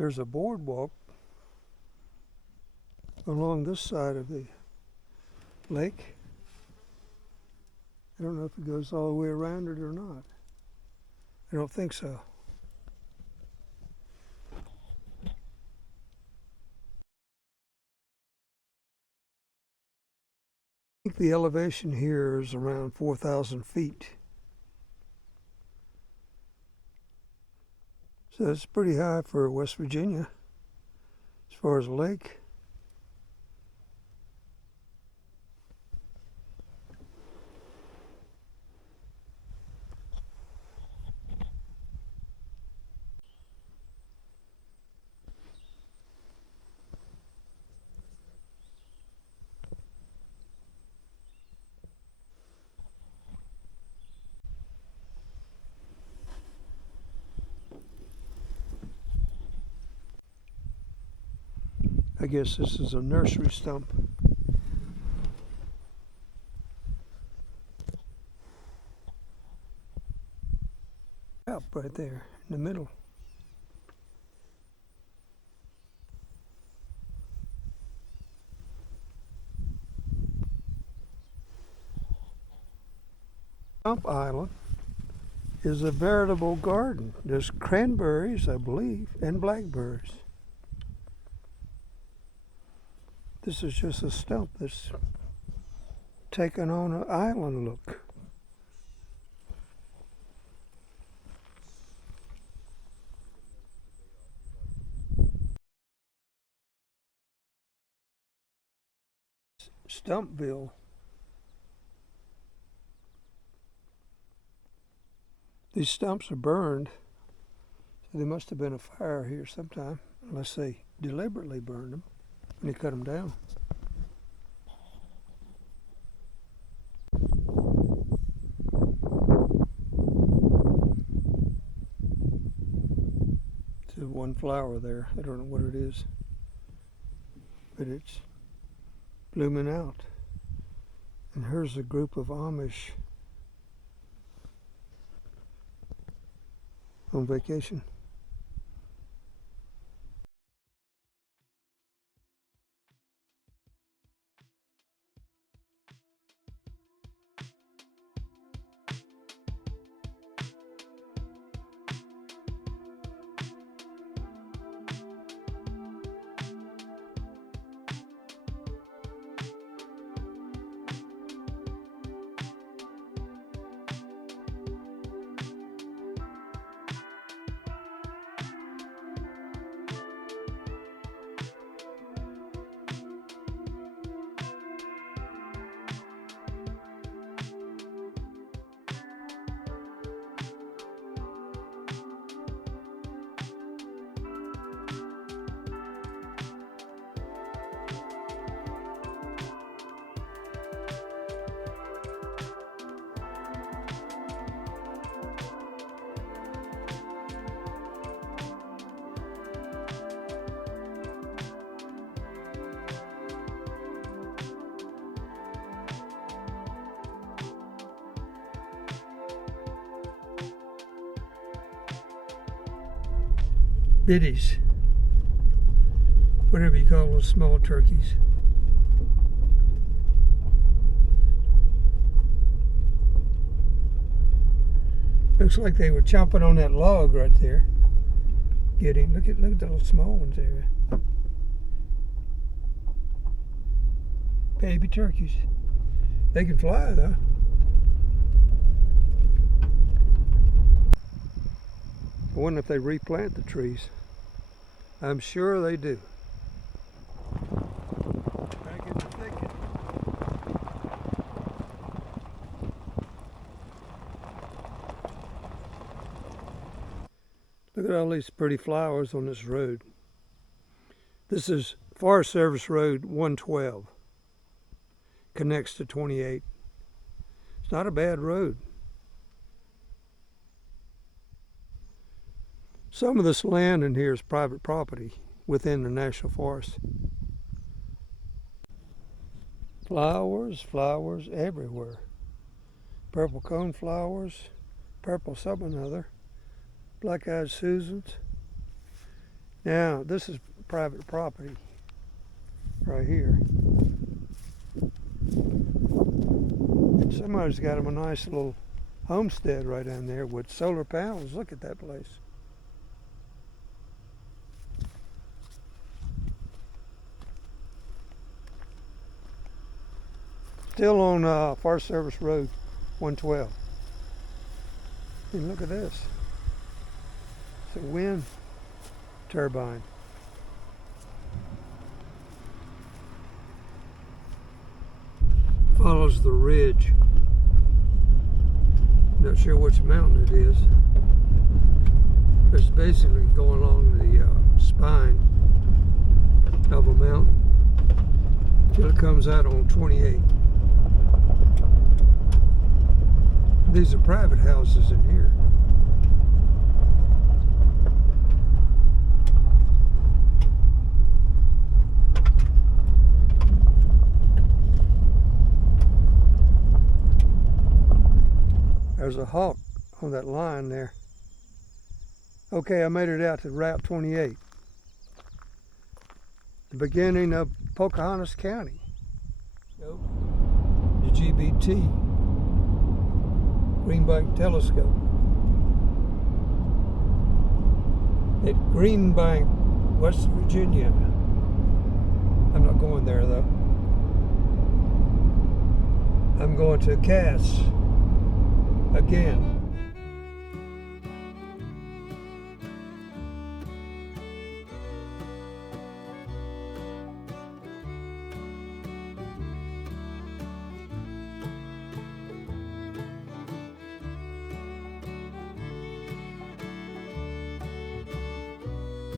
There's a boardwalk along this side of the lake. I don't know if it goes all the way around it or not. I don't think so. I think the elevation here is around 4,000 feet. So it's pretty high for West Virginia as far as a lake. I guess this is a nursery stump. Up right there in the middle. Stump Island is a veritable garden. There's cranberries, I believe, and blackberries. This is just a stump that's taken on an island look. Stumpville. These stumps are burned, so there must have been a fire here sometime, unless they deliberately burned them when they cut them down. There's one flower there. I don't know what it is, but it's blooming out. And here's a group of Amish on vacation. Biddies, whatever you call those small turkeys. Looks like they were chomping on that log right there. Look at the little small ones there. Baby turkeys. They can fly though. I wonder if they replant the trees. I'm sure they do. Back in the thicket. Look at all these pretty flowers on this road. This is Forest Service Road 112. Connects to 28. It's not a bad road. Some of this land in here is private property within the National Forest. Flowers, flowers everywhere. Purple cone flowers, purple something or other, black-eyed Susans. Now, this is private property right here. And somebody's got them a nice little homestead right down there with solar panels. Look at that place. Still on Forest Service Road 112. And look at this. It's a wind turbine. Follows the ridge. Not sure which mountain it is. But it's basically going along the spine of a mountain till it comes out on 28. These are private houses in here. There's a hawk on that line there. Okay, I made it out to Route 28. The beginning of Pocahontas County. The GBT, Greenbank Telescope. At Greenbank, West Virginia. I'm not going there though. I'm going to Cass again.